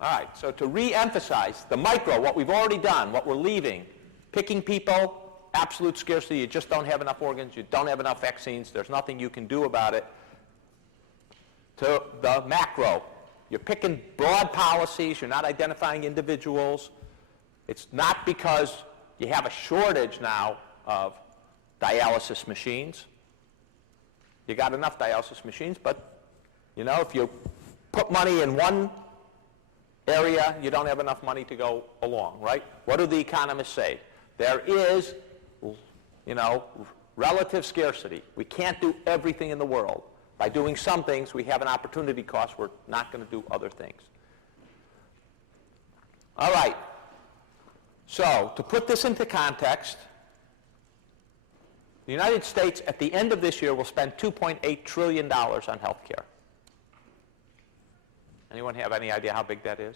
All right, so to re-emphasize the micro, what we've already done, what we're leaving, picking people, absolute scarcity, you just don't have enough organs, you don't have enough vaccines, there's nothing you can do about it. To the macro, you're picking broad policies, you're not identifying individuals. It's not because you have a shortage now of dialysis machines. You got enough dialysis machines, but you know, if you put money in one area, you don't have enough money to go along, right? What do the economists say? There is, you know, relative scarcity. We can't do everything in the world. By doing some things, we have an opportunity cost. We're not going to do other things. All right. So, to put this into context, the United States at the end of this year will spend $2.8 trillion on health care. Anyone have any idea how big that is?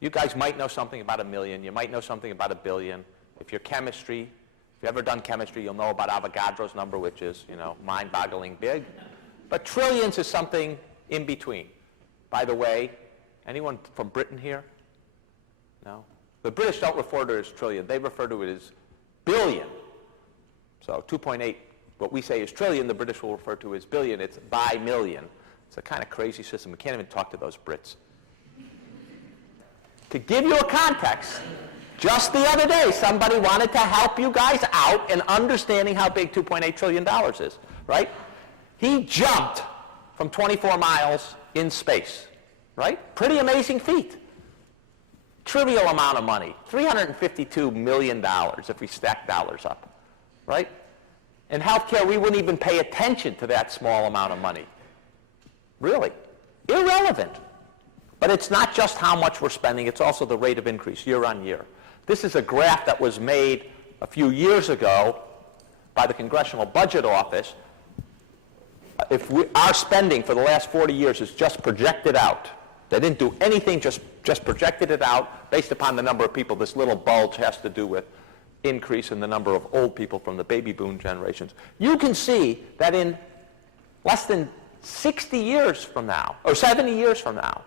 You guys might know something about $1 million. You might know something about $1 billion. If you're chemistry, if you've ever done chemistry, you'll know about Avogadro's number, which is, you know, mind-boggling big. But trillions is something in between. By the way, anyone from Britain here? No? The British don't refer to it as trillion. They refer to it as billion. So 2.8, what we say is trillion, the British will refer to as billion. It's by million. It's a kind of crazy system. We can't even talk to those Brits. To give you a context, just the other day, somebody wanted to help you guys out in understanding how big $2.8 trillion is, right? He jumped from 24 miles in space, right? Pretty amazing feat. Trivial amount of money, $352 million if we stack dollars up, right? In healthcare, we wouldn't even pay attention to that small amount of money. Really. Irrelevant. But it's not just how much we're spending, it's also the rate of increase year on year. This is a graph that was made a few years ago by the Congressional Budget Office. If our spending for the last 40 years is just projected out, they didn't do anything, just projected it out based upon the number of people. This little bulge has to do with increase in the number of old people from the baby boom generations. You can see that in less than 60 years from now, or 70 years from now,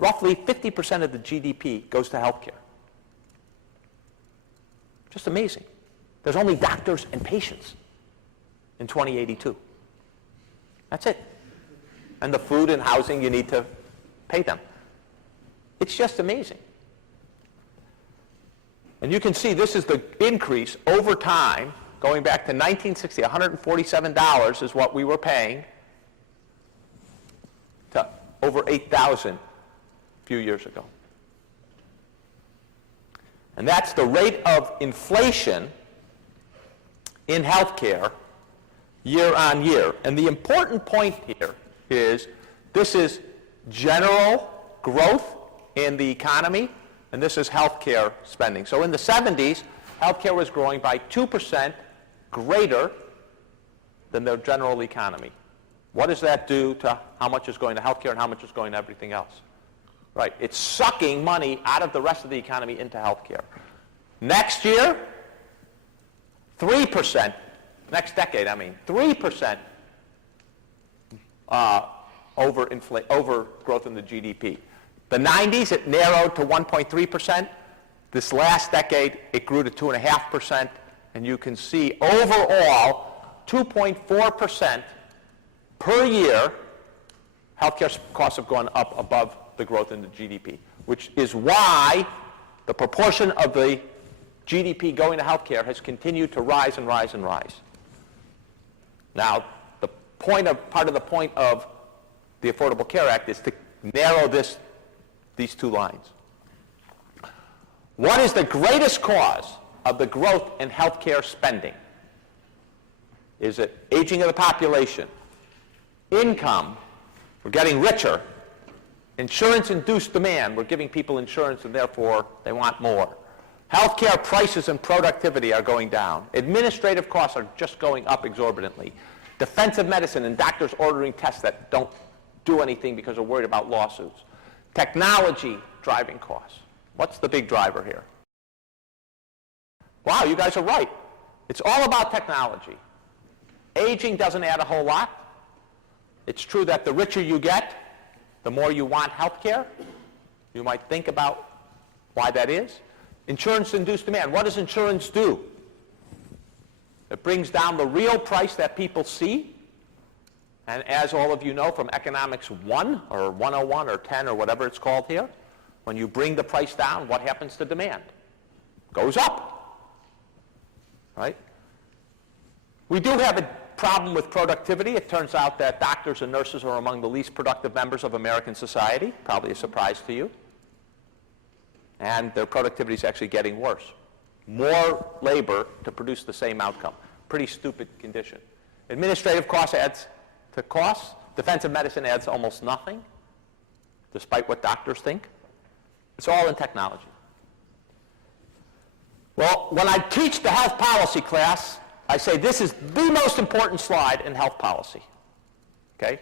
roughly 50% of the GDP goes to healthcare. Just amazing. There's only doctors and patients in 2082. That's it. And the food and housing, you need to pay them. It's just amazing. And you can see this is the increase over time, going back to 1960, $147 is what we were paying, to over $8,000 a few years ago. And that's the rate of inflation in healthcare year on year. And the important point here is this is general growth in the economy, and this is healthcare spending. So in the 70s, healthcare was growing by 2% greater than the general economy. What does that do to how much is going to healthcare and how much is going to everything else? Right, it's sucking money out of the rest of the economy into healthcare. Next year, 3%, next decade, 3% over growth in the GDP. The 90s, it narrowed to 1.3%. This last decade, it grew to 2.5%. And you can see overall, 2.4% per year, healthcare costs have gone up above the growth in the GDP, which is why the proportion of the GDP going to healthcare has continued to rise and rise and rise. Now, part of the point of the Affordable Care Act is to narrow these two lines. What is the greatest cause of the growth in healthcare spending? Is it aging of the population, income, we're getting richer, insurance-induced demand, we're giving people insurance and therefore they want more. Healthcare prices and productivity are going down. Administrative costs are just going up exorbitantly. Defensive medicine and doctors ordering tests that don't do anything because they're worried about lawsuits. Technology driving costs. What's the big driver here? Wow, you guys are right. It's all about technology. Aging doesn't add a whole lot. It's true that the richer you get, the more you want health care. You might think about why that is. Insurance-induced demand. What does insurance do? It brings down the real price that people see. And as all of you know from Economics 1 or 101 or 10 or whatever it's called here, when you bring the price down, what happens to demand? Goes up. Right? We do have a problem with productivity. It turns out that doctors and nurses are among the least productive members of American society. Probably a surprise to you. And their productivity is actually getting worse. More labor to produce the same outcome. Pretty stupid condition. Administrative costs adds to costs. Defensive medicine adds almost nothing, despite what doctors think. It's all in technology. Well, when I teach the health policy class, I say this is the most important slide in health policy. Okay?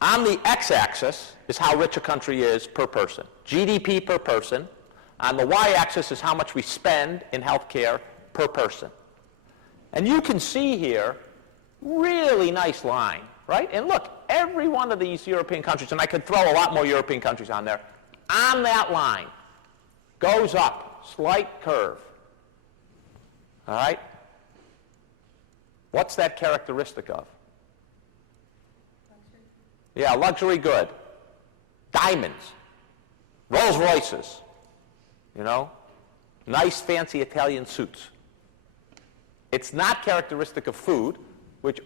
On the x-axis is how rich a country is per person. GDP per person. On the y-axis is how much we spend in health care per person. And you can see here, really nice line, right? And look, every one of these European countries, and I could throw a lot more European countries on there, on that line, goes up, slight curve. All right? What's that characteristic of? Yeah, luxury good. Diamonds. Rolls Royces. You know? Nice, fancy Italian suits. It's not characteristic of food, which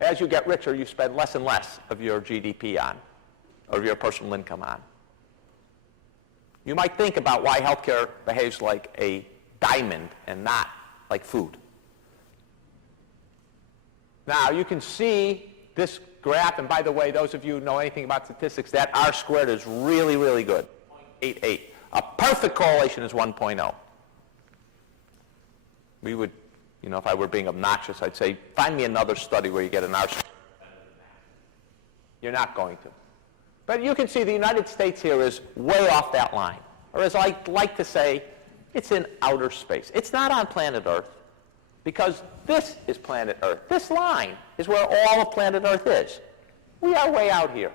as you get richer, you spend less and less of your GDP on, or your personal income on. You might think about why healthcare behaves like a diamond and not like food. Now, you can see this graph, and by the way, those of you who know anything about statistics, that R squared is really, really good, 0.88. A perfect correlation is 1.0. We would, if I were being obnoxious, I'd say, find me another study where you get an R squared. You're not going to. But you can see the United States here is way off that line. Or as I like to say, it's in outer space. It's not on planet Earth, because this is planet Earth. This line is where all of planet Earth is. We are way out here.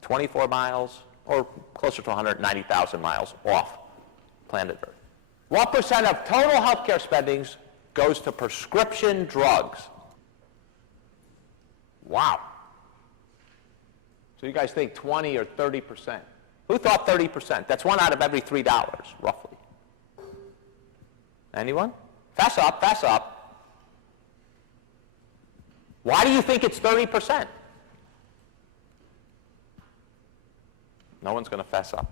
24 miles or closer to 190,000 miles off planet Earth. What percent of total healthcare spending goes to prescription drugs? Wow. So you guys think 20 or 30%. Who thought 30%? That's one out of every $3, roughly. Anyone? Fess up, fess up. Why do you think it's 30%? No one's going to fess up.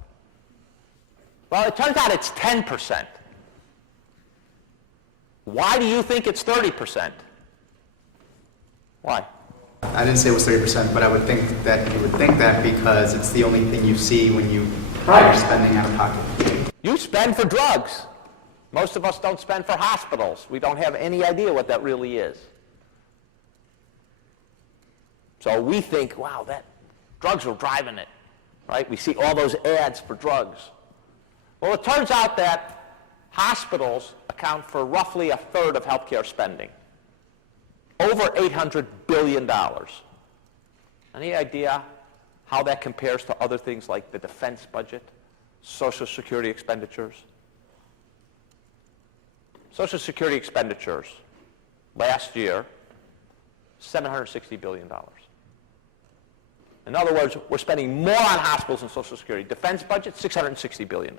Well, it turns out it's 10%. Why do you think it's 30%? Why? I didn't say it was 30%, but I would think that you would think that because it's the only thing you see when you are spending out of pocket. You spend for drugs. Most of us don't spend for hospitals. We don't have any idea what that really is. So we think, wow, that drugs are driving it, right? We see all those ads for drugs. Well, it turns out that hospitals account for roughly a third of healthcare spending. Over $800 billion. Any idea how that compares to other things like the defense budget, Social Security expenditures? Social Security expenditures last year, $760 billion. In other words, we're spending more on hospitals and Social Security. Defense budget, $660 billion.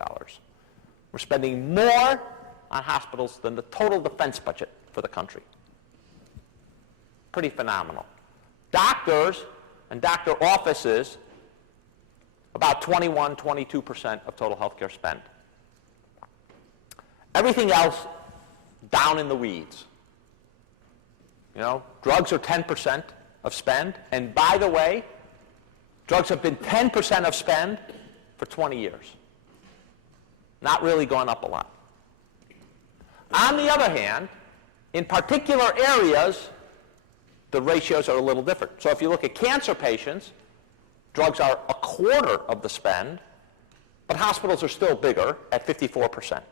We're spending more on hospitals than the total defense budget for the country. Pretty phenomenal. Doctors and doctor offices, about 21, 22% of total healthcare spend. Everything else, down in the weeds. Drugs are 10% of spend. And by the way, drugs have been 10% of spend for 20 years. Not really going up a lot. On the other hand, in particular areas, the ratios are a little different. So if you look at cancer patients, drugs are a quarter of the spend, but hospitals are still bigger at 54%.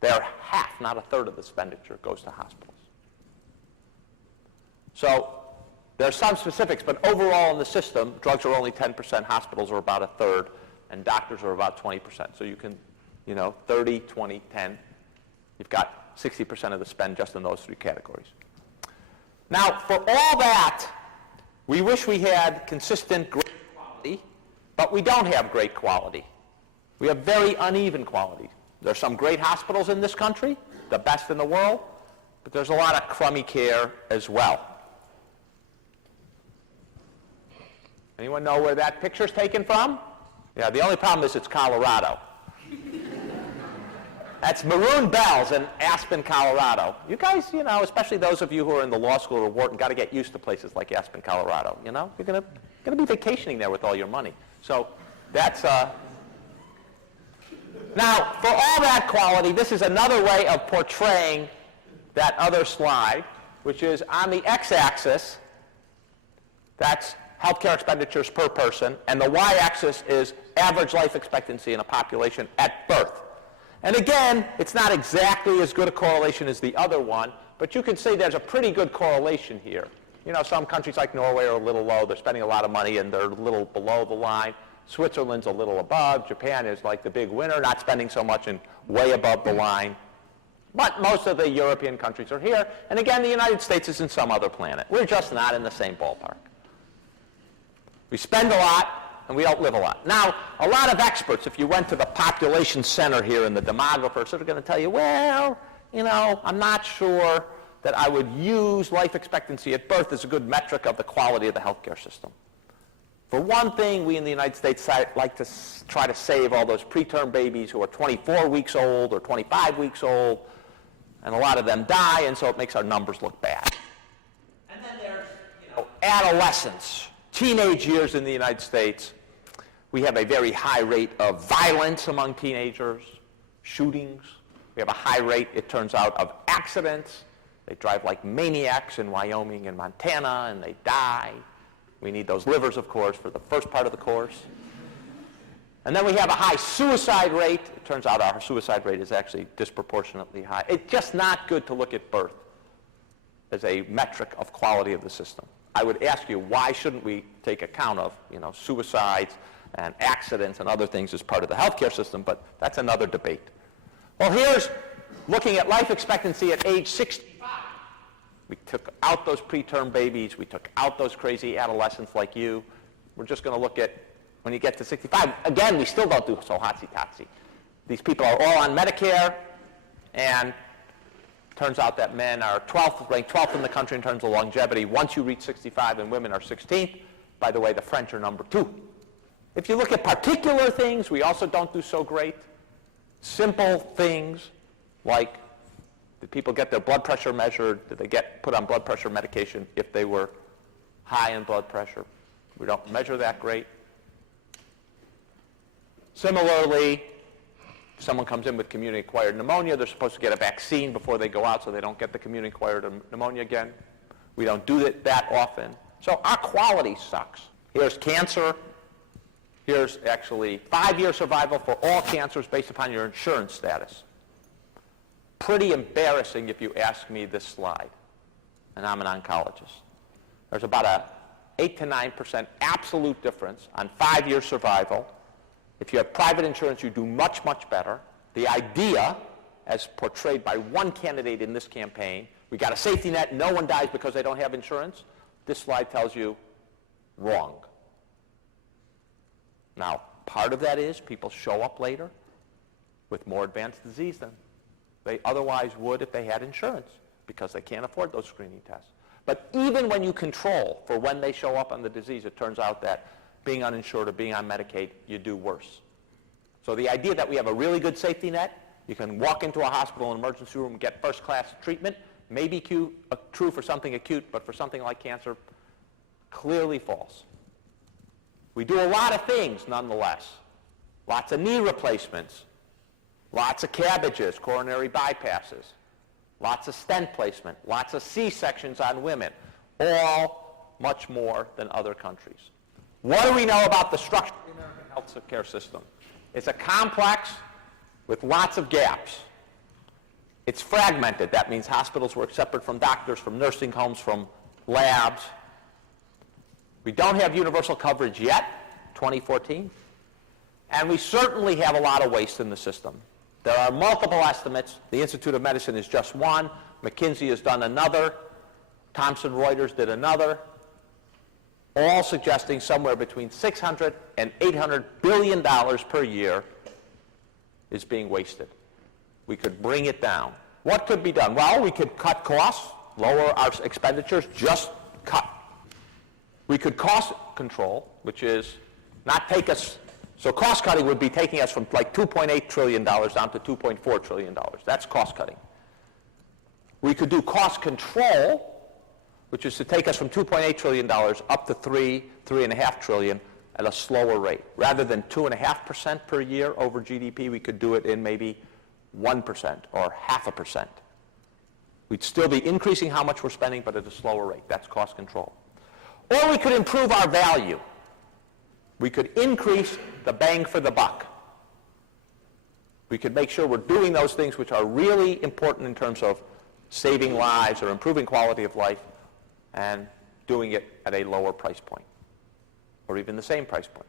They're half, not a third of the expenditure goes to hospitals. So there are some specifics, but overall in the system, drugs are only 10%, hospitals are about a third, and doctors are about 20%. So you can, 30, 20, 10. You've got 60% of the spend just in those three categories. Now, for all that, we wish we had consistent great quality, but we don't have great quality. We have very uneven quality. There are some great hospitals in this country, the best in the world, but there's a lot of crummy care as well. Anyone know where that picture's taken from? Yeah, the only problem is it's Colorado. That's Maroon Bells in Aspen, Colorado. You guys, especially those of you who are in the law school or Wharton, got to get used to places like Aspen, Colorado. You're going to be vacationing there with all your money. So that's Now, for all that quality, this is another way of portraying that other slide, which is on the x-axis, that's healthcare expenditures per person, and the y-axis is average life expectancy in a population at birth. And again, it's not exactly as good a correlation as the other one, but you can see there's a pretty good correlation here. Some countries like Norway are a little low. They're spending a lot of money, and they're a little below the line. Switzerland's a little above. Japan is like the big winner, not spending so much and way above the line. But most of the European countries are here. And again, the United States is in some other planet. We're just not in the same ballpark. We spend a lot, and we don't live a lot. Now, a lot of experts, if you went to the population center here and the demographers, are going to tell you, well, I'm not sure that I would use life expectancy at birth as a good metric of the quality of the healthcare system. For one thing, we in the United States like to try to save all those preterm babies who are 24 weeks old or 25 weeks old, and a lot of them die, and so it makes our numbers look bad. And then there's, adolescence, teenage years in the United States. We have a very high rate of violence among teenagers, shootings. We have a high rate, it turns out, of accidents. They drive like maniacs in Wyoming and Montana, and they die. We need those livers, of course, for the first part of the course. And then we have a high suicide rate. It turns out our suicide rate is actually disproportionately high. It's just not good to look at birth as a metric of quality of the system. I would ask you, why shouldn't we take account of, suicides and accidents and other things as part of the healthcare system? But that's another debate. Well, here's looking at life expectancy at age 65. We took out those preterm babies. We took out those crazy adolescents like you. We're just going to look at when you get to 65. Again, we still don't do so hotsy-totsy. These people are all on Medicare, and turns out that men are ranked 12th in the country in terms of longevity once you reach 65, and women are 16th. By the way, the French are number 2. If you look at particular things, we also don't do so great. Simple things like, did people get their blood pressure measured? Did they get put on blood pressure medication if they were high in blood pressure? We don't measure that great. Similarly, if someone comes in with community-acquired pneumonia, they're supposed to get a vaccine before they go out so they don't get the community-acquired pneumonia again. We don't do that often. So our quality sucks. Here's cancer. Here's actually 5-year survival for all cancers based upon your insurance status. Pretty embarrassing if you ask me this slide, and I'm an oncologist. There's about a 8 to 9% absolute difference on 5-year survival. If you have private insurance, you do much, much better. The idea, as portrayed by one candidate in this campaign, we got a safety net, no one dies because they don't have insurance. This slide tells you wrong. Now, part of that is people show up later with more advanced disease than they otherwise would if they had insurance because they can't afford those screening tests. But even when you control for when they show up on the disease, it turns out that being uninsured or being on Medicaid, you do worse. So the idea that we have a really good safety net, you can walk into a hospital and emergency room and get first-class treatment, may be true for something acute, but for something like cancer, clearly false. We do a lot of things nonetheless. Lots of knee replacements, lots of cabbages, coronary bypasses, lots of stent placement, lots of C-sections on women, all much more than other countries. What do we know about the structure of the American health care system? It's a complex with lots of gaps. It's fragmented. That means hospitals work separate from doctors, from nursing homes, from labs. We don't have universal coverage yet, 2014. And we certainly have a lot of waste in the system. There are multiple estimates. The Institute of Medicine is just one. McKinsey has done another. Thomson Reuters did another. All suggesting somewhere between $600 and $800 billion per year is being wasted. We could bring it down. What could be done? Well, we could cut costs, lower our expenditures, just cut. We could cost control, which is not take us, so cost cutting would be taking us from like $2.8 trillion down to $2.4 trillion. That's cost cutting. We could do cost control, which is to take us from $2.8 trillion up to $3.5 trillion at a slower rate. Rather than 2.5% per year over GDP, we could do it in maybe 1% or 0.5%. We'd still be increasing how much we're spending, but at a slower rate. That's cost control. Or we could improve our value. We could increase the bang for the buck. We could make sure we're doing those things which are really important in terms of saving lives or improving quality of life, and doing it at a lower price point, or even the same price point.